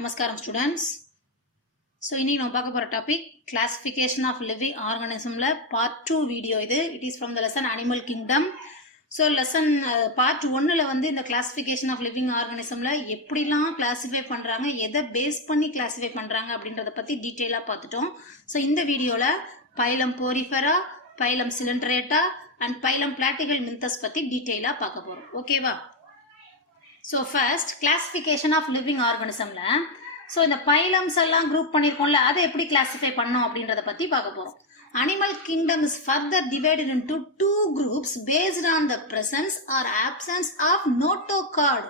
Namaskaram students. So இன்னைக்கு நம்ம பார்க்க போற topic classification of living organismல part 2 video இது. It is from the lesson Animal Kingdom. So lesson part 1ல வந்து இந்த classification of living organismல எப்படிலாம் classify பண்றாங்க, எதை பேஸ் பண்ணி classify பண்றாங்க அப்படின்றத பத்தி டீடைலா பார்த்துட்டோம். So இந்த வீடியோல Phylum Porifera, Phylum Coelenterata and Phylum Platyhelminthes பத்தி டீடைலா பார்க்க போறோம். ஓகேவா? So first classification of living organismல so இந்த phylums எல்லாம் group பண்ணிருக்கோம்ல, அதை எப்படி classify பண்ணோம் அப்படின்றத பத்தி பார்க்க போறோம். Animal kingdom is further divided into two groups based on the presence or absence of notochord.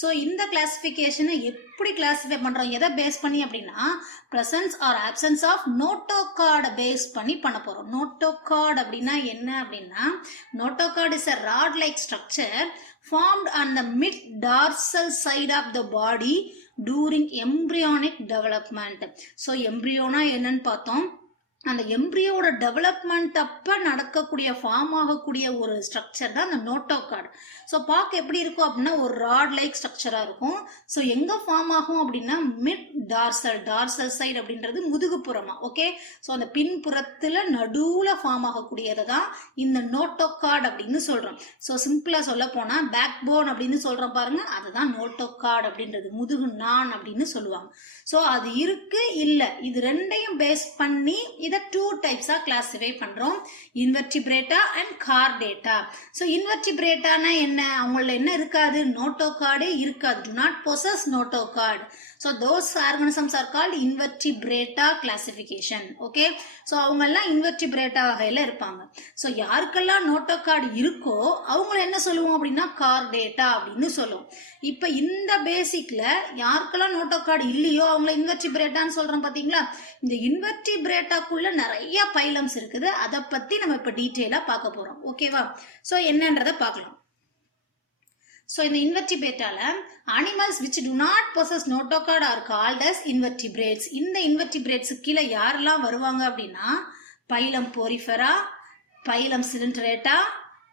So இந்த classification எப்படி classify பண்றோம், எதை பேஸ் பண்ணி அப்படின்னா presence or absence of notochord base பண்ணி பண்ண போறோம். notochord அப்படின்னா என்ன அப்படின்னா notochord is a rod like structure formed on the mid dorsal side of the body during embryonic development. So embryona என்னன்னு பார்த்தோம், அந்த எம்ப்ரியோட டெவலப்மெண்ட் அப்ப நடக்கக்கூடிய ஃபார்ம் ஆகக்கூடிய ஒரு ஸ்ட்ரக்சர் தான் அந்த நோட்டோகார்டு. ஸோ பார்க்க எப்படி இருக்கும் அப்படின்னா ஒரு ராட் லைக் ஸ்ட்ரக்சரா இருக்கும். ஸோ எங்க ஃபார்ம் ஆகும் அப்படின்னா மிட் டார்சல் சைடு அப்படின்றது முதுகுப்புறமா. ஓகே, ஸோ அந்த பின்புறத்துல நடுவுல ஃபார்ம் ஆகக்கூடியதை தான் இந்த நோட்டோகார்டு அப்படின்னு சொல்றோம். ஸோ சிம்பிளா சொல்ல போனா பேக் போன் அப்படின்னு சொல்றோம் பாருங்க, அதுதான் நோட்டோகார்டு அப்படின்றது, முதுகு நான் அப்படின்னு சொல்லுவாங்க. ஸோ அது இருக்கு இல்ல, இது ரெண்டையும் பேஸ் பண்ணி இதை two types ஆ classify பண்றோம், invertebrata and chordata. So invertebrata னா என்ன, அவங்கள என்ன இருக்காது, நோட்டோகார்டே இருக்காது, do not possess notochord. So those organisms are called invertebrata classification. Okay, so அவங்க எல்லாம் invertebrata வகையில இருப்பாங்க. So யாருக்கெல்லாம் நோட்டோகார்டு இருக்கோ அவங்கள என்ன சொல்லுவோம் அப்படின்னா chordata அப்படின்னு சொல்லுவோம். இப்ப இந்த பேசிக்ல யாருக்கெல்லாம் நோட்டோகார்டு இல்லையோ அவங்கள இன்வெர்டிபிரேட்டான்னு சொல்றோம் பாத்தீங்களா. இந்த இன்வெர்டிபிரேட்டாக்குள்ள நிறைய பைலம்ஸ் இருக்குது, அதை பத்தி நம்ம இப்ப டீட்டெயிலா பார்க்க போறோம். ஓகேவா? சோ என்னன்றத பார்க்கலாம். So in the invertebrataல animals which do not possess notochord are called as invertebrates. இந்த invertebrates கீழ யாரெல்லாம் வருவாங்க அப்படின்னா Phylum Porifera, Phylum Coelenterata,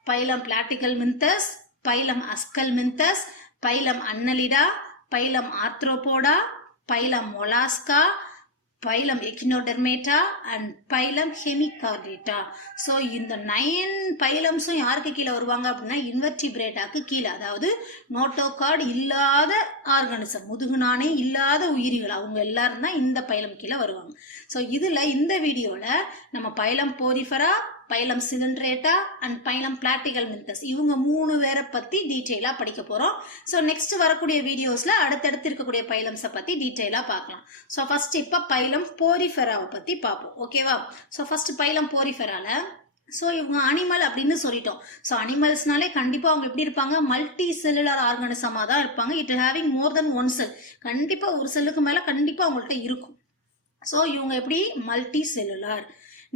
Phylum Platyhelminthes, Phylum Aschelminthes, Phylum Annelida, Phylum Arthropoda, Phylum Mollusca, Phylum Echinodermata and Phylum Hemichordata. So இந்த 9 பைலம்ஸும் யாருக்கு கீழே வருவாங்க அப்படின்னா இன்வெர்டிபிரேட்டாக்கு கீழே, அதாவது நோட்டோகார்டு இல்லாத ஆர்கானிசம், முதுகுநானே இல்லாத உயிரிகள், அவங்க எல்லாரும் தான் இந்த பைலம் கீழே வருவாங்க. ஸோ இதுல இந்த வீடியோல நம்ம Phylum Porifera, Phylum Coelenterata and Phylum Platyhelminthes இவங்க 3 பேரை பத்தி டீடைலா படிக்க போறோம். ஸோ நெக்ஸ்ட் வரக்கூடிய வீடியோஸ்ல அடுத்தடுத்து இருக்கக்கூடிய பைலம்ஸை பத்தி டீடைலா பார்க்கலாம். ஸோ ஃபர்ஸ்ட் இப்ப Phylum Poriferaவை பத்தி பார்ப்போம். ஓகேவா? ஸோ ஃபர்ஸ்ட் Phylum Poriferaல ஸோ இவங்க அனிமல் அப்படின்னு சொல்லிட்டோம். ஸோ அனிமல்ஸ்னாலே கண்டிப்பா அவங்க எப்படி இருப்பாங்க, மல்டி செல்லுலர் ஆர்கானிசமா தான் இருப்பாங்க. It having more then one செல், கண்டிப்பா ஒரு செல்லுக்கு மேல கண்டிப்பா அவங்கள்ட்ட இருக்கும். ஸோ இவங்க எப்படி மல்டி செல்லுலர்.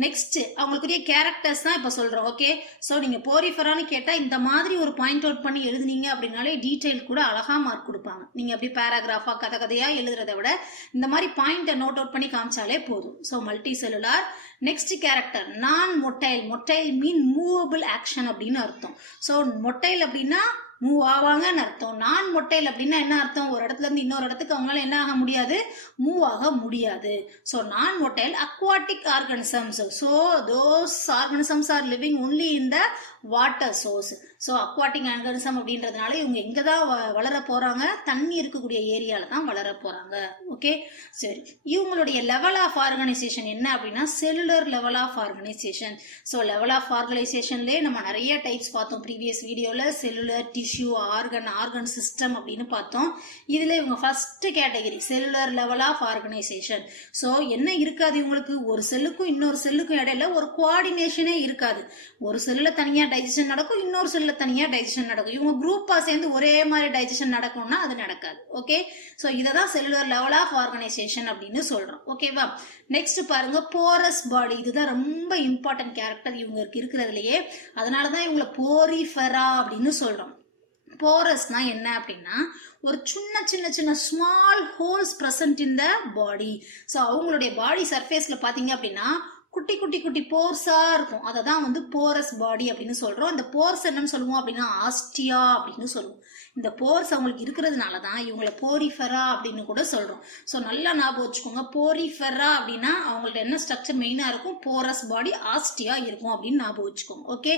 நெக்ஸ்ட் அவங்களுக்குரிய கேரக்டர்ஸ் தான் இப்ப சொல்றோம். ஓகே, சோ நீங்க போரிஃபரான்னு கேட்டா இந்த மாதிரி ஒரு பாயிண்ட் அவுட் பண்ணி எழுதுனீங்க அப்படின்னாலே டீடைல் கூட அழகா மார்க் கொடுப்பாங்க. நீங்க அப்படி பேராகிராஃபா கதையா எழுதுறதை விட இந்த மாதிரி பாயிண்ட நோட் அவுட் பண்ணி காமிச்சாலே போதும். So multicellular. Next character non motile. Motile mean movable action அப்படின்னு அர்த்தம். சோ மொட்டைல் அப்படின்னா மூவ் ஆவாங்கன்னு அர்த்தம். நான் மொட்டைல் அப்படின்னா என்ன அர்த்தம், ஒரு இடத்துல இருந்து இன்னொரு இடத்துக்கு அவங்களால என்ன ஆக முடியாது, மூவ் ஆக முடியாது. ஸோ நான் motile aquatic organisms. So those organisms are living only in the water source. So aquatic organism அப்படின்றதுனால இவங்க எங்க தான் வளர போறாங்க, தண்ணி இருக்கக்கூடிய ஏரியால தான் வளர போறாங்க. ஓகே, சரி. இவங்களுடைய லெவல் ஆஃப் ஆர்கனைசேஷன் என்ன அப்படின்னா cellular level of organisation. So level of ஆர்கனைசேஷன்லேயே நம்ம நிறைய டைப்ஸ் பார்த்தோம் ப்ரீவியஸ் வீடியோல. செல்லுலர், டிஷ்யூ, ஆர்கன் சிஸ்டம் அப்படின்னு பார்த்தோம். இதுல இவங்க first category cellular level of organisation. So என்ன இருக்காது இவங்களுக்கு, ஒரு செல்லுக்கும் இன்னொரு செல்லுக்கும் இடையில ஒரு கோஆர்டினேஷனே இருக்காது. ஒரு செல்லுல தனியா டைஜஷன் நடக்கும், இன்னொரு செல்லுல தனியா டைஜஷன் நடக்கும். இவங்க குரூப்பா சேர்ந்து ஒரே மாதிரி டைஜஷன் நடக்கும்னா அது நடக்காது. ஓகே, ஸோ இததான் செல்லுலர் லெவல் ஆஃப் ஆர்கனைசேஷன் அப்படின்னு சொல்றோம். ஓகேவா? நெக்ஸ்ட் பாருங்க போரஸ் பாடி. இதுதான் ரொம்ப இம்பார்ட்டன்ட் கேரக்டர் இவங்களுக்கு இருக்கிறதுலயே, அதனாலதான் இவங்களை போரிஃபெரா அப்படின்னு சொல்றோம். போரஸ்னா என்ன அப்படின்னா ஒரு சின்ன small holes present in the body. So அவங்களுடைய பாடி சர்ஃபேஸ்ல பாத்தீங்க அப்படின்னா குட்டி குட்டி குட்டி போர்ஸா இருக்கும். அதை தான் வந்து போரஸ் பாடி அப்படின்னு சொல்றோம். அந்த போர்ஸ் என்னன்னு சொல்லுவோம் அப்படின்னா ஆஸ்டியா அப்படின்னு சொல்லுவோம். இந்த போர்ஸ் அவங்களுக்கு இருக்கிறதுனால தான் இவங்களை போரிஃபெரா அப்படின்னு கூட சொல்றோம். ஸோ நல்லா ஞாபகம் வச்சுக்கோங்க, போரிஃபெரா அப்படின்னா அவங்கள்ட்ட என்ன ஸ்ட்ரக்சர் மெயினா இருக்கும், போரஸ் பாடி ஆஸ்டியா இருக்கும் அப்படின்னு ஞாபகம் வச்சுக்கோங்க. ஓகே,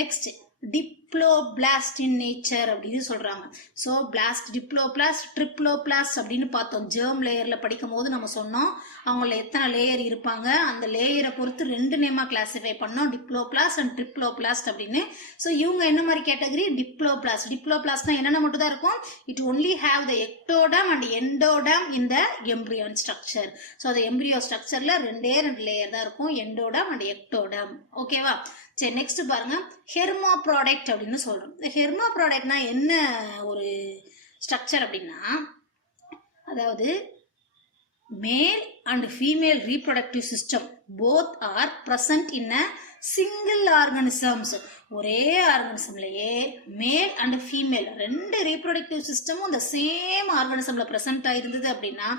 நெக்ஸ்ட் டிப்ளோபிளாஸ்ட் இன் நேச்சர் அப்படின்னு சொல்றாங்க. ஸோ பிளாஸ்ட், டிப்ளோபிளாஸ்ட், ட்ரிப்ளோபிளாஸ்ட் அப்படின்னு பார்த்தோம். ஜெர்ம் லேயர்ல படிக்கும் போது நம்ம சொன்னோம் அவங்கள எத்தனை லேயர் இருப்பாங்க, அந்த லேயரை பொறுத்து 2 நேமா கிளாசிஃபை பண்ணோம், டிப்ளோபிளாஸ்ட் அண்ட் ட்ரிப்ளோபிளாஸ்ட் அப்படின்னு. ஸோ இவங்க என்ன மாதிரி கேட்டகரி, டிப்ளோபிளாஸ்ட். டிப்ளோபிளாஸ்ட்னா என்னென்ன மட்டும் தான் இருக்கும், it only have the ectoderm and endoderm in the embryonic structure. So அந்த எம்ப்ரியோ ஸ்ட்ரக்சர்ல 2 லேயர் தான் இருக்கும், எண்டோடம் அண்ட் எக்டோடம். ஓகேவா? சரி, நெக்ஸ்ட் பாருங்க, ஹெர்மாப்ராடக்ட் அப்படின்னு சொல்றோம். இந்த ஹெர்மாப்ராடக்ட்னா என்ன ஒரு ஸ்ட்ரக்சர் அப்படின்னா, அதாவது male and female reproductive system both are present in a single organisms. ஒரே ஆர்கானிசம்லயே மேல் அண்ட் ஃபீமேல் 2 ரீப்ரொடக்டிவ் சிஸ்டமும் அந்த சேம் ஆர்கானிசம்ல பிரசன்ட் ஆயிருந்தது அப்படின்னா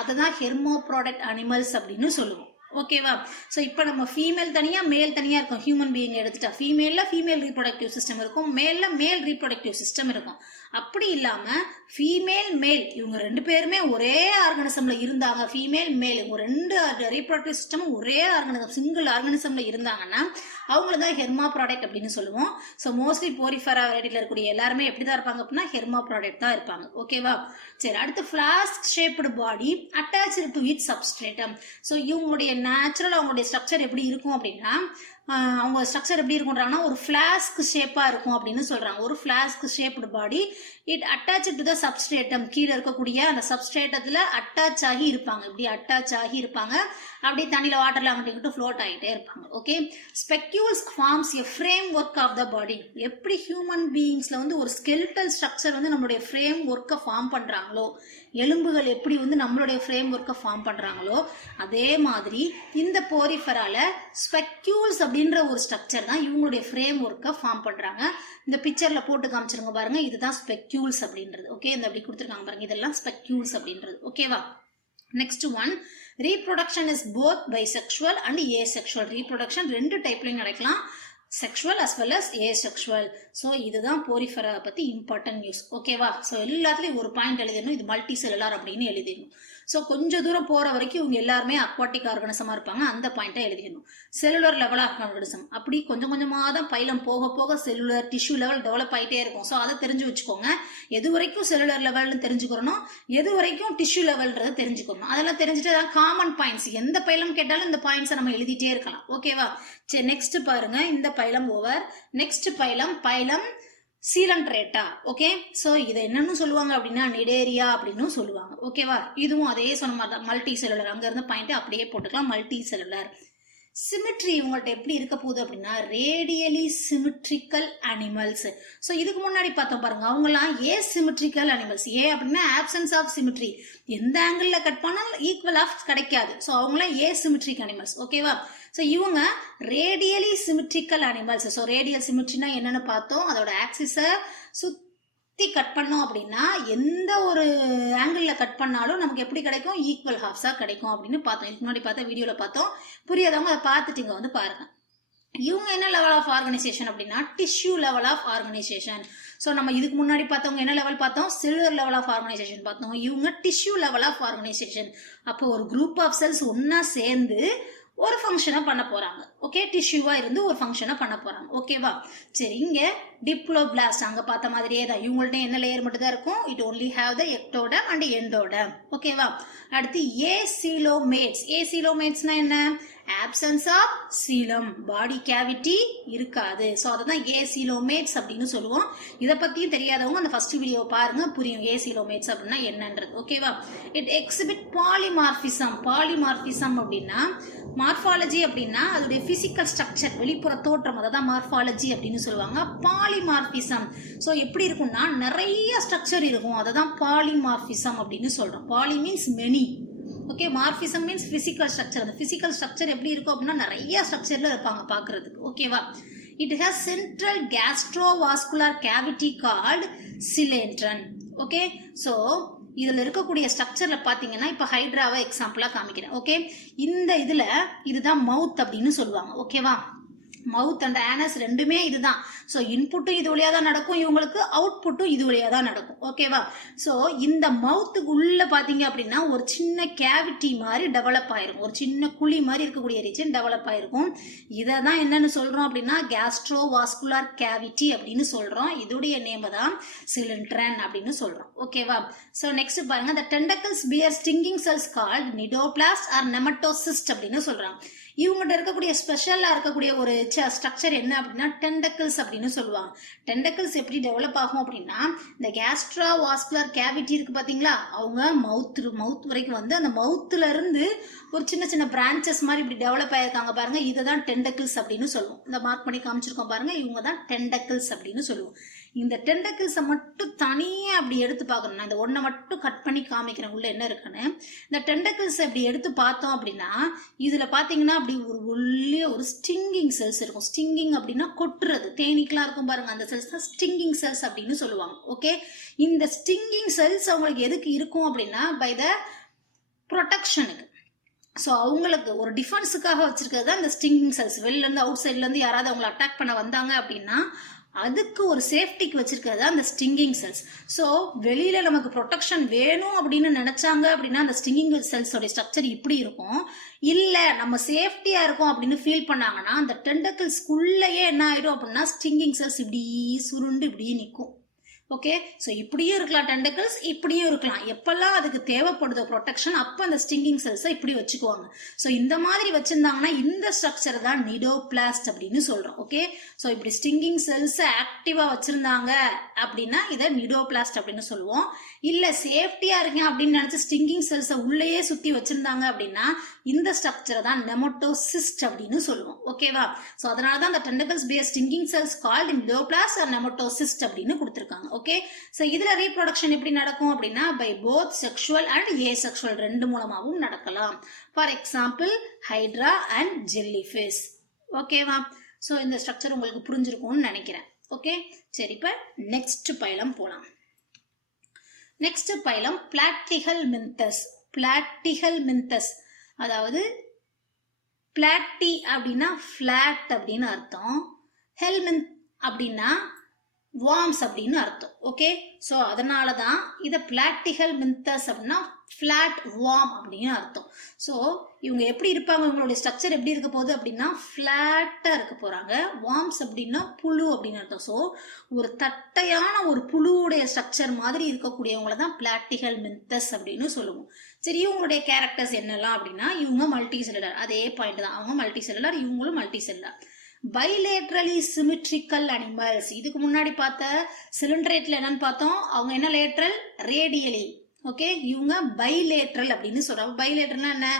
அதை தான் ஹெர்மாப்ராடக்ட் அனிமல்ஸ் அப்படின்னு சொல்லுவோம். ஓகேவா? ஸோ இப்போ நம்ம ஃபீமேல் தனியாக மேல் தனியாக இருக்கும். ஹியூமன் பீயிங் எடுத்துட்டா ஃபீமேலில் ஃபீமேல் ரீப்ரொடக்டிவ் சிஸ்டம் இருக்கும், மேலில் மேல் ரீப்ரொடக்டிவ் சிஸ்டம் இருக்கும். அப்படி இல்லாமல் ஃபீமேல் மேல் இவங்க 2 பேருமே ஒரே ஆர்கானிசம்ல இருந்தாங்க, ஃபீமேல் மேல் இவங்க 2 ரீப்ரொடக்டிவ் சிஸ்டமும் ஒரே ஆர்கானிசம் சிங்கிள் ஆர்கானிசம்ல இருந்தாங்கன்னா அவங்கள தான் ஹெர்மாப்ராடக்ட் அப்படின்னு சொல்லுவோம். ஸோ மோஸ்ட்லி போரிஃபெரா வெரைட்டியில் இருக்கக்கூடிய எல்லாருமே எப்படி தான் இருப்பாங்க அப்படின்னா ஹெர்மாப்ராடக்ட் தான் இருப்பாங்க. ஓகேவா? சரி, அடுத்து Flask shaped body attached to it substratum. So இவங்களுடைய நேச்சுரல் அவங்களுடைய ஸ்ட்ரக்சர் எப்படி இருக்கும் அப்படின்னா, அவங்க ஸ்ட்ரக்சர் எப்படி இருக்கும்ன்றாங்கன்னா ஒரு ஃபிளாஸ்க் ஷேப்பா இருக்கும் அப்படின்னு சொல்றாங்க. ஒரு Flask shaped body it attach to the substratum. கீழே இருக்கக்கூடிய அந்த சப்ஸ்ட்ரேட்டத்துல அட்டாச் ஆகி இருப்பாங்க, இப்படி அட்டாச் ஆகி இருப்பாங்க, அப்படியே தண்ணியில வாட்டர்ல அங்கிட்டு ஃப்ளோட் ஆகிட்டே இருப்பாங்க. Okay, spicules forms a framework of the body. எப்படி ஹியூமன் பீயிங்ஸ்ல வந்து ஒரு ஸ்கெலிட்டல் ஸ்ட்ரக்சர் வந்து நம்மளுடைய ஃப்ரேம் ஒர்க்கை ஃபார்ம் பண்றாங்களோ, எலும்புகள் எப்படி வந்து நம்மளுடைய ஃப்ரேம் ஒர்க்கை ஃபார்ம் பண்றாங்களோ, அதே மாதிரி இந்த போரிஃபெரால ஸ்பெக்யூல்ஸ் அப்படின்ற ஒரு ஸ்ட்ரக்சர் தான் இவங்களுடைய ஃப்ரேம் ஒர்க்கை ஃபார்ம் பண்றாங்க. இந்த பிக்சர்ல போட்டு காமிச்சிருங்க பாருங்க, இதுதான் ஸ்பெக்யூல்ஸ் அப்படின்றது. ஓகே, இந்த அப்படி கொடுத்துருக்காங்க பாருங்க, இதெல்லாம் ஸ்பெக்யூல்ஸ் அப்படின்றது. ஓகேவா? Next one, reproduction is both bisexual and asexual. reproduction 2 டைப்லயும் நடக்கலாம், sexual as well as asexual. So இதுதான் போரிஃபெரா பற்றி இம்பார்ட்டன்ட் நியூஸ். ஓகேவா? ஸோ எல்லாத்துலேயும் ஒரு பாயிண்ட் எழுதிடணும், இது மல்டி செல்லுலார் அப்படின்னு எழுதிடணும். ஸோ கொஞ்சம் தூரம் போகிற வரைக்கும் இவங்க எல்லாருமே அக்வாட்டிக் ஆர்கானிசமாக இருப்பாங்க, அந்த பாயிண்ட்டை எழுதிடணும். செல்லுலர் லெவல் ஆஃப் ஆர்கானிசம் அப்படி கொஞ்சம் கொஞ்சமாக தான் பைலம் போக போக செல்லுலர் டிஷ்யூ லெவல் டெவலப் ஆகிட்டே இருக்கும். ஸோ அதை தெரிஞ்சு வச்சுக்கோங்க. எது வரைக்கும் செல்லுலர் லெவல்னு தெரிஞ்சுக்கிறோம், எது வரைக்கும் டிஷ்யூ லெவல்ன்றதை தெரிஞ்சுக்கணும். அதெல்லாம் தெரிஞ்சுட்டு அதான் காமன் பாயிண்ட்ஸ், எந்த பைலம் கேட்டாலும் இந்த பாயிண்ட்ஸை நம்ம எழுதிட்டே இருக்கலாம். ஓகேவா? சரி, நெக்ஸ்ட் பாருங்க, இந்த phylum over. Next phylum சீலன்ட்ரேட்டா. Okay, so இதை என்னன்னு சொல்லுவாங்க அப்படின்னா நிடேரியா அப்படின்னு சொல்லுவாங்க. ஓகேவா? இதுவும் அதே சொன்ன மாதிரி தான், மல்டி செல்லுலர். அங்க இருந்த பாயிண்ட் அப்படியே போட்டுக்கலாம், மல்டி செல்லுலர். சிமிட்ரி உங்கள்கிட்ட எப்படி இருக்க போகுது அப்படின்னா ரேடியலி சிமிட்ரிக்கல் அனிமல்ஸ். ஸோ இதுக்கு முன்னாடி பார்த்தோம் பாருங்க, அவங்கலாம் ஏசிமிட்ரிக்கல் அனிமல்ஸ். ஏ அப்படின்னா ஆப்சன்ஸ் ஆஃப் சிமிட்ரி, எந்த ஆங்கிள் கட் பண்ணாலும் ஈக்குவல் ஆஃப் கிடைக்காது. ஸோ அவங்களாம் ஏசிமிட்ரிக் அனிமல்ஸ். ஓகேவா? ஸோ இவங்க radially symmetrical animals. So radial சிமிட்ரினா என்னன்னு பார்த்தோம், அதோட ஆக்சிஸை சுற்றி கட் பண்ணோம் அப்படின்னா எந்த ஒரு ஆங்கிளில் கட் பண்ணாலும் நமக்கு எப்படி கிடைக்கும், ஈக்குவல் ஹாஃப்ஸாக கிடைக்கும் அப்படின்னு பார்த்தோம். இதுக்கு முன்னாடி பார்த்தா வீடியோவில் பார்த்தோம். புரியாதவங்க அதை பார்த்துட்டு இங்கே வந்து பாருங்க. இவங்க என்ன லெவல் ஆஃப் ஆர்கனைசேஷன் அப்படின்னா tissue level of organisation. So நம்ம இதுக்கு முன்னாடி பார்த்தவங்க என்ன லெவல் பார்த்தோம், செல்லுலர் லெவல் ஆஃப் ஆர்கனைசேஷன் பார்த்தோம். இவங்க டிஷ்யூ லெவல் ஆஃப் ஆர்கனைசேஷன். அப்போ ஒரு குரூப் ஆஃப் செல்ஸ் ஒன்னா சேர்ந்து ஒரு ஃபங்க்ஷனை பண்ண போறாங்க. ஓகே, டிஷ்யூவா இருந்து ஒரு ஃபங்க்ஷனை பண்ண போறாங்க. ஓகேவா? சரி, இங்க டிப்ளோபிளாஸ்ட் அங்க பார்த்த மாதிரியே தான், இவங்கள்ட்ட என்ன லேயர் மட்டும் தான் இருக்கும், it only have the ectoderm and endoderm. ஓகேவா? அடுத்து ஏசிலோமேட்ஸ். ஏசிலோமேட்ஸ்னா என்ன, absence of coelom, body cavity இருக்காது. ஸோ அதை தான் ஏசிலோமேட்ஸ் அப்படின்னு சொல்லுவோம். இதை பற்றியும் தெரியாதவங்க அந்த ஃபர்ஸ்ட் வீடியோ பாருங்க, புரியும் ஏசிலோமேட்ஸ் அப்படின்னா என்னன்றது. ஓகேவா? It exhibit polymorphism. பாலிமார்பிசம் அப்படின்னா மார்பாலஜி அப்படின்னா அதோடைய பிசிக்கல் ஸ்ட்ரக்சர், வெளிப்புற தோற்றம், அதை தான் மார்பாலஜி அப்படின்னு சொல்லுவாங்க. பாலிமார்பிசம் ஸோ எப்படி இருக்கும்னா நிறைய ஸ்ட்ரக்சர் இருக்கும், அதை தான் பாலிமார்பிசம் அப்படின்னு சொல்றோம். Poly means many. Okay, morphism means physical structure. அந்த பிசிக்கல் ஸ்ட்ரக்சர் எப்படி இருக்கும் அப்படின்னா நிறைய ஸ்ட்ரக்சர்ல இருப்பாங்க பார்க்கறதுக்கு. ஓகேவா? It has central gastrovascular cavity called coelenteron. Okay, so இதில் இருக்கக்கூடிய ஸ்ட்ரக்சரில் பார்த்தீங்கன்னா இப்போ ஹைட்ராவை எக்ஸாம்பிளாக காமிக்கிறேன். ஓகே, இந்த இதில் இதுதான் மவுத் அப்படின்னு சொல்லுவாங்க. ஓகேவா, மவுத் அண்ட் ஆனஸ் ரெண்டுமே இதுதான். ஸோ இன்புட்டும் இது வழியாக தான் நடக்கும், இவங்களுக்கு அவுட்புட்டும் இது வழியாக தான் நடக்கும். ஓகேவா, ஸோ இந்த மவுத்துக்கு உள்ள பார்த்தீங்க அப்படின்னா ஒரு சின்ன கேவிட்டி மாதிரி டெவலப் ஆயிருக்கும், ஒரு சின்ன குழி மாதிரி இருக்கக்கூடிய ரீஜன் டெவலப் ஆயிருக்கும். இதை தான் என்னன்னு சொல்றோம் அப்படின்னா கேஸ்ட்ரோவாஸ்குலர் கேவிட்டி அப்படின்னு சொல்றோம். இதோடைய நேம் தான் சிலிண்ட்ரன் அப்படின்னு சொல்றோம். ஓகேவா, ஸோ நெக்ஸ்ட் பாருங்க, the tentacles bear stinging cells called nidoplast or nematocyst அப்படின்னு சொல்றாங்க. இவங்ககிட்ட இருக்கக்கூடிய ஸ்பெஷலாக இருக்கக்கூடிய ஒரு ஸ்ட்ரக்சர் என்ன அப்படின்னா டெண்டக்கிள்ஸ் அப்படின்னு சொல்லுவாங்க. டெண்டக்கிள்ஸ் எப்படி டெவலப் ஆகும் அப்படின்னா இந்த கேஸ்ட்ரோவாஸ்குலர் கேவிட்டி இருக்கு பார்த்தீங்களா, அவங்க மவுத் வரைக்கும் வந்து அந்த மவுத்துல இருந்து ஒரு சின்ன சின்ன பிரான்ச்சஸ் மாதிரி இப்படி டெவலப் ஆயிருக்காங்க பாருங்க, இதை தான் டெண்டக்கிள்ஸ் அப்படின்னு சொல்லுவோம். இந்த மார்க் பண்ணி காமிச்சிருக்கோம் பாருங்க, இவங்க தான் டெண்டக்கிள்ஸ் அப்படின்னு சொல்லுவோம். இந்த டெண்டக்கிள்ஸை மட்டும் தனியாக அப்படி எடுத்து பார்க்கணும். நான் இந்த ஒன்றை மட்டும் கட் பண்ணி காமிக்கிறேன் உள்ள என்ன இருக்குன்னு. இந்த டெண்டக்கிள்ஸ் அப்படி எடுத்து பார்த்தோம் அப்படின்னா இதில் பார்த்தீங்கன்னா அப்படி ஒரு ஸ்டிங்கிங் செல்ஸ் இருக்கும். ஸ்டிங்கிங் அப்படின்னா கொட்டுறது, தேனீக்கெல்லாம் இருக்கும் பாருங்க, அந்த செல்ஸ் தான் ஸ்டிங்கிங் செல்ஸ் அப்படின்னு சொல்லுவாங்க. ஓகே, இந்த ஸ்டிங்கிங் செல்ஸ் அவங்களுக்கு எதுக்கு இருக்கும் அப்படின்னா பை த ப்ரொடெக்ஷனுக்கு. ஸோ அவங்களுக்கு ஒரு டிஃபென்ஸுக்காக வச்சிருக்கிறது தான் இந்த ஸ்டிங்கிங் செல்ஸ். வெளிலேருந்து அவுட் சைட்லேருந்து யாராவது அவங்களை அட்டாக் பண்ண வந்தாங்க அப்படின்னா அதுக்கு ஒரு சேஃப்டிக்கு வச்சிருக்கிறது அந்த ஸ்டிங்கிங் செல்ஸ். ஸோ வெளியில நமக்கு ப்ரொடெக்ஷன் வேணும் அப்படின்னு நினைச்சாங்க அப்படின்னா அந்த ஸ்டிங்கிங் செல்ஸோட ஸ்ட்ரக்சர் இப்படி இருக்கும். இல்லை நம்ம சேஃப்டியா இருக்கும் அப்படின்னு ஃபீல் பண்ணாங்கன்னா அந்த டெண்டக்கிள்ஸ்குள்ளேயே என்ன ஆயிடும் அப்படின்னா ஸ்டிங்கிங் செல்ஸ் இப்படி சுருண்டு இப்படி நிற்கும். ஓகே, ஸோ இப்படியும் இருக்கலாம் டெண்டக்கிள்ஸ், இப்படியும் இருக்கலாம். எப்பெல்லாம் அதுக்கு தேவைப்படுதோ ப்ரொடெக்ஷன் அப்போ அந்த ஸ்டிங்கிங் செல்ஸை இப்படி வச்சுக்குவாங்க. ஸோ இந்த மாதிரி வச்சிருந்தாங்கன்னா இந்த ஸ்ட்ரக்சர் தான் நிடோபிளாஸ்ட் அப்படின்னு சொல்றோம். ஓகே, ஸோ இப்படி ஸ்டிங்கிங் செல்ஸை ஆக்டிவா வச்சிருந்தாங்க அப்படின்னா இதை நிடோபிளாஸ்ட் அப்படின்னு சொல்லுவோம். இல்லை சேஃப்டியா இருக்கேன் அப்படின்னு நினைச்சு ஸ்டிங்கிங் செல்ஸை உள்ளேயே சுத்தி வச்சிருந்தாங்க அப்படின்னா இந்த ஸ்ட்ரக்சரை தான் நெமட்டோசிஸ்ட் அப்படின்னு சொல்லுவோம். ஓகேவா, ஸோ அதனால தான் அந்த டெண்டக்கிள்ஸ் bear stinging cells called நிடோபிளாஸ்ட் or nematocyst அப்படின்னு கொடுத்துருக்காங்க. ஓகே, ஸோ இதுல ரீப்ரொடக்ஷன் எப்படி நடக்கும் அப்படின்னா by both sexual and asexual ரெண்டு மூலமாகவும் நடக்கலாம். For example hydra and jellyfish. ஓகேவா, ஸோ இந்த ஸ்ட்ரக்சர் உங்களுக்கு புரிஞ்சிருக்கும்னு நினைக்கிறேன். ஓகே, சரி, இப்போ நெக்ஸ்ட் பைலம் போலாம். Next phylum platyhelminthes. Platyhelminthes அதாவது பிளாட்டி அப்படின்னா ஃபிளாட் அப்படின்னு அர்த்தம், ஹெல்மின்த் அப்படின்னா வார்ம்ஸ் அப்படின்னு அர்த்தம். ஓகே, ஸோ அதனால தான் இதை பிளாட்டிகல் மின்தஸ் அப்படின்னா ஃபிளாட் வார்ம் அப்படின்னு அர்த்தம். ஸோ இவங்க எப்படி இருப்பாங்க, இவங்களுடைய ஸ்ட்ரக்சர் எப்படி இருக்க போகுது அப்படின்னா ஃபிளாட்டாக இருக்க போறாங்க. வார்ம்ஸ் அப்படின்னா புழு அப்படின்னு அர்த்தம். ஸோ ஒரு தட்டையான ஒரு புழுவுடைய ஸ்ட்ரக்சர் மாதிரி இருக்கக்கூடியவங்களை தான் பிளாட்டிகல் மின்தஸ் அப்படின்னு சொல்லுவோம். சரி, இவங்களுடைய கேரக்டர்ஸ் என்னெல்லாம் அப்படின்னா இவங்க மல்டி செல்லுலர், அதே பாயிண்ட் தான், அவங்க மல்டி செல்லுலர், இவங்களும் multi cellular. Bilaterally symmetrical animals. இதுக்கு முன்னாடி பார்த்த சிலிண்டரேட்ல என்னன்னு பார்த்தோம், அவங்க என்ன லேட்ரல், ரேடியலி. ஓகே, இவங்க பைலேட்ரல் அப்படின்னு சொல்றாங்க. பைலேட்ரல்னா என்ன,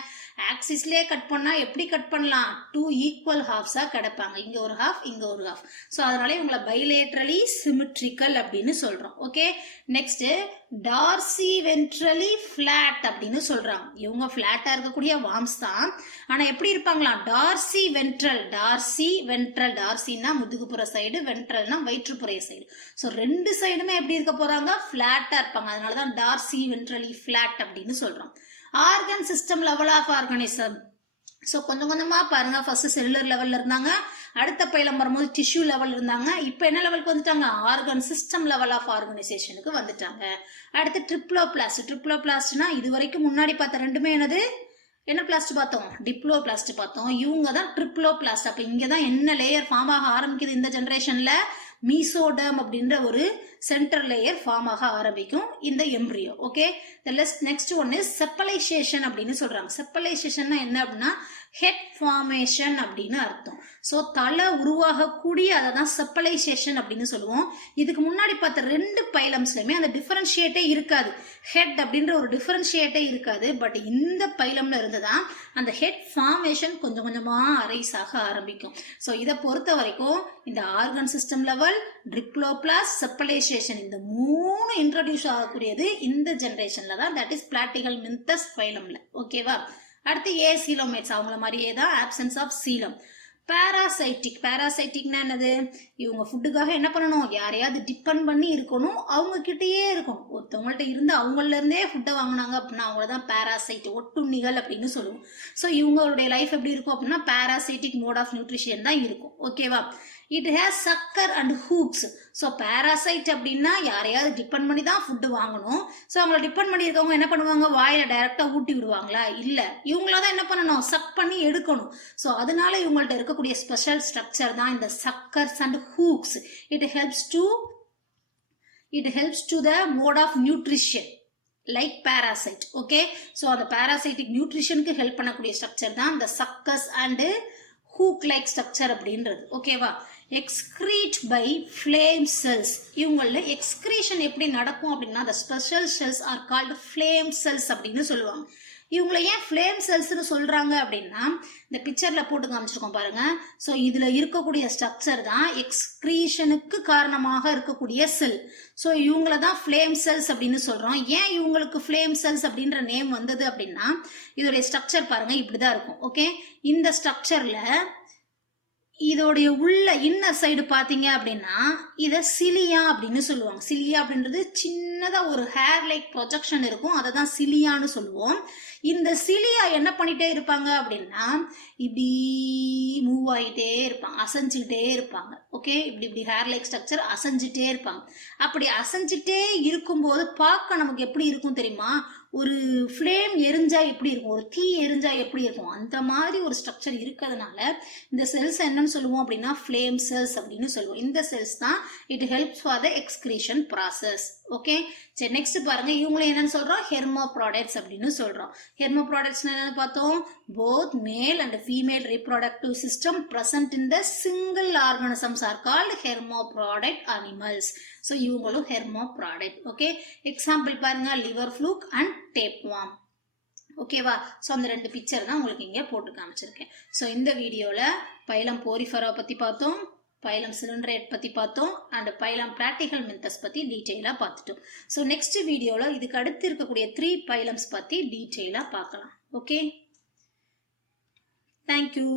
ஆக்சிஸ்லேயே கட் பண்ணா எப்படி கட் பண்ணலாம், 2 ஈக்குவல் ஹாஃப்ஸா கிடைப்பாங்க, இங்க ஒரு ஹாஃப் இங்க ஒரு ஹாஃப். ஸோ அதனால இவங்களை பைலேட்ரலி சிமிட்ரிக்கல் அப்படின்னு சொல்றோம். Okay, next Darcy ventrally flat அப்படின்னு சொல்றாங்க. இவங்க ஃபிளாட்டா இருக்கக்கூடிய வார்ம்ஸ் தான், ஆனா எப்படி இருப்பாங்களா, டார்சி வென்ட்ரல். டார்சி வென்ட்ரல், டார்சின்னா முதுகுப்புற சைடு, வென்ட்ரல்னா வயிற்றுப்புற சைடு. ஸோ ரெண்டு சைடுமே எப்படி இருக்க போறாங்க, ஃபிளாட்டா இருப்பாங்க. அதனாலதான் டார்சி வென்ட்ரலி ஃபிளாட் அப்படின்னு சொல்றோம். Organ system level of organism. So கொஞ்சம் கொஞ்சமா பாருங்க, ஃபர்ஸ்ட் செல்லுலர் லெவல்ல இருந்தாங்க, அடுத்த பைலம் வரும்போது டிஷ்யூ லெவல் இருந்தாங்க, இப்போ என்ன லெவலுக்கு வந்துட்டாங்க, ஆர்கன் சிஸ்டம் லெவல் ஆஃப் ஆர்கனைசேஷனுக்கு வந்துட்டாங்க. அடுத்து ட்ரிப்ளோபிளாஸ்ட். ட்ரிப்ளோபிளாஸ்ட்னா இது வரைக்கும் முன்னாடி பார்த்த ரெண்டுமே என்னது, என்ன பிளாஸ்ட் பார்த்தோம், டிப்ளோபிளாஸ்ட் பார்த்தோம். இவங்க தான் ட்ரிப்ளோபிளாஸ்ட். அப்போ இங்கே தான் என்ன லேயர் ஃபார்ம் ஆக ஆரம்பிக்குது இந்த ஜென்ரேஷன்ல, மீசோடர்ம் அப்படின்ற ஒரு சென்டர் லேயர் ஃபார்ம் ஆக ஆரம்பிக்கும் இந்த எம்ப்ரியோ. Okay, next one is cephalization அப்படின்னு சொல்றாங்க. செப்பலைசேஷன்னா என்ன அப்படின்னா ஹெட் ஃபார்மேஷன் அப்படின்னு அர்த்தம். ஸோ தலை உருவாகக்கூடிய அதை தான் செப்பலைசேஷன் அப்படின்னு சொல்லுவோம். இதுக்கு முன்னாடி பார்த்த ரெண்டு பைலம்ஸ்லையுமே அந்த டிஃபரன்ஷியேட்டே இருக்காது, ஹெட் அப்படின்ற ஒரு டிஃபரன்ஷியேட்டே இருக்காது. பட் இந்த பைலம்ல இருந்துதான் அந்த ஹெட் ஃபார்மேஷன் கொஞ்சம் கொஞ்சமா அரைஸ் ஆக ஆரம்பிக்கும். ஸோ இதை பொறுத்த வரைக்கும் இந்த ஆர்கன் சிஸ்டம் லெவல், டிப்ளோபிளாஸ்ட், செப்பலைசேஷன் இந்த மூணு இன்ட்ரடியூஸ் ஆகக்கூடியது இந்த ஜென்ரேஷன்ல தான், தட் இஸ் பிளாட்டிகல் மின்தஸ் பைலம்ல. ஓகேவா, அடுத்து ஏ சீலோமேட்ஸ், அவங்கள மாதிரியே தான் ஆப்சன்ஸ் ஆஃப் சீலம். பேராசைட்டிக்னா என்னது? இவங்க ஃபுட்டுக்காக என்ன பண்ணணும், யாரையாவது டிபெண்ட் பண்ணி இருக்கணும், அவங்க கிட்டேயே இருக்கணும். ஒருத்தவங்கள்ட்ட இருந்து அவங்கள இருந்தே ஃபுட்டை வாங்கினாங்க அப்படின்னா அவங்களதான் பேராசைட், ஒட்டுண்ணிகள் அப்படின்னு சொல்லுவோம். ஸோ இவங்களுடைய லைஃப் எப்படி இருக்கும் அப்படின்னா பேராசைட்டிக் மோட் ஆஃப் நியூட்ரிஷன் தான் இருக்கும். ஓகேவா? It has sucker and hooks. So parasite அப்படின்னா யாரையாவது டிபெண்ட் பண்ணி தான் ஃபுட்டு வாங்கணும். ஸோ அவங்கள டிபெண்ட் பண்ணி இருக்கவங்க என்ன பண்ணுவாங்க, வாயில டைரக்டா ஊட்டி விடுவாங்களா? இல்லை, இவங்களதான் என்ன பண்ணணும், சக் பண்ணி எடுக்கணும். ஸோ அதனால இவங்கள்ட்ட இருக்கக்கூடிய ஸ்பெஷல் ஸ்ட்ரக்சர் தான் இந்த suckers and hooks. It helps to the mode of nutrition like parasite. Okay, so அந்த பேராசைட்டிக் நியூட்ரிஷனுக்கு ஹெல்ப் பண்ணக்கூடிய ஸ்ட்ரக்சர் தான் இந்த suckers and hook like structure அப்படின்றது. ஓகேவா? Excrete by flame cells. இவங்கள எக்ஸ்கிரீஷன் எப்படி நடக்கும் அப்படின்னா the special cells are called flame cells அப்படின்னு சொல்லுவாங்க. இவங்களை ஏன் ஃப்ளேம் செல்ஸ்னு சொல்றாங்க அப்படின்னா இந்த பிக்சர்ல போட்டு காமிச்சிருக்கோம் பாருங்க. ஸோ இதுல இருக்கக்கூடிய ஸ்ட்ரக்சர் தான் எக்ஸ்கிரீஷனுக்கு காரணமாக இருக்கக்கூடிய செல். ஸோ இவங்கள தான் ஃப்ளேம் செல்ஸ் அப்படின்னு சொல்றோம். ஏன் இவங்களுக்கு ஃப்ளேம் செல்ஸ் அப்படின்ற நேம் வந்தது அப்படின்னா இதோடைய ஸ்ட்ரக்சர் பாருங்க இப்படிதான் இருக்கும். ஓகே, இந்த ஸ்ட்ரக்சர்ல இதோடைய உள்ள இன்னர் சைடு பாத்தீங்க அப்படின்னா இத சிலியா அப்படின்னு சொல்லுவாங்க. சிலியா அப்படின்றது சின்னதா ஒரு ஹேர் லைக் ப்ரொஜெக்ஷன் இருக்கும், அதை தான் சிலியான்னு சொல்லுவோம். இந்த சிலியா என்ன பண்ணிட்டே இருப்பாங்க அப்படின்னா இப்படி மூவ் ஆகிட்டே இருப்பாங்க, அசைஞ்சுக்கிட்டே இருப்பாங்க. ஓகே, இப்படி ஹேர் லைக் ஸ்ட்ரக்சர் அசைஞ்சிட்டே இருப்பாங்க. அப்படி அசைஞ்சிட்டே இருக்கும்போது பார்க்க நமக்கு எப்படி இருக்கும் தெரியுமா? ஒரு ஃப்ளேம் எரிஞ்சா எப்படி இருக்கும், ஒரு தீ எரிஞ்சா எப்படி இருக்கும், அந்த மாதிரி ஒரு ஸ்ட்ரக்சர் இருக்கிறதுனால இந்த செல்ஸ் என்னன்னு சொல்லுவோம் அப்படின்னா ஃப்ளேம் செல்ஸ் அப்படின்னு சொல்லுவோம். இந்த செல்ஸ் தான் it helps for the excretion process. Okay, சரி, நெக்ஸ்ட் பாருங்க. இவங்களை என்னன்னு சொல்றோம், ஹெர்மோப்ராடக்ட்ஸ் அப்படின்னு சொல்றோம். ஹெர்மோப்ராடக்ட்ஸ் என்னன்னு பார்த்தோம், both male and female reproductive system present in the single organisms are called hermaphrodite animals. So இவங்களும் hermaphrodite. ஓகே, எக்ஸாம்பிள் பாருங்க, லிவர் ஃப்ளூக் அண்ட் டேப்வார்ம். ஓகேவா? ஸோ அந்த ரெண்டு பிக்சர் தான் உங்களுக்கு இங்கே போட்டு காமிச்சிருக்கேன். ஸோ இந்த வீடியோவில் பைலம் போரிஃபரா பற்றி பார்த்தோம், பைலம் சிலிண்ட்ரேட் பற்றி பார்த்தோம், அண்ட் பைலம் பிராக்டிகல் மெத்தட்ஸ் பற்றி டீட்டெயிலாக பார்த்துட்டோம். ஸோ நெக்ஸ்ட் வீடியோவில் இதுக்கு அடுத்து இருக்கக்கூடிய 3 பைலம்ஸ் பற்றி டீட்டெயிலாக பார்க்கலாம். Okay, thank you.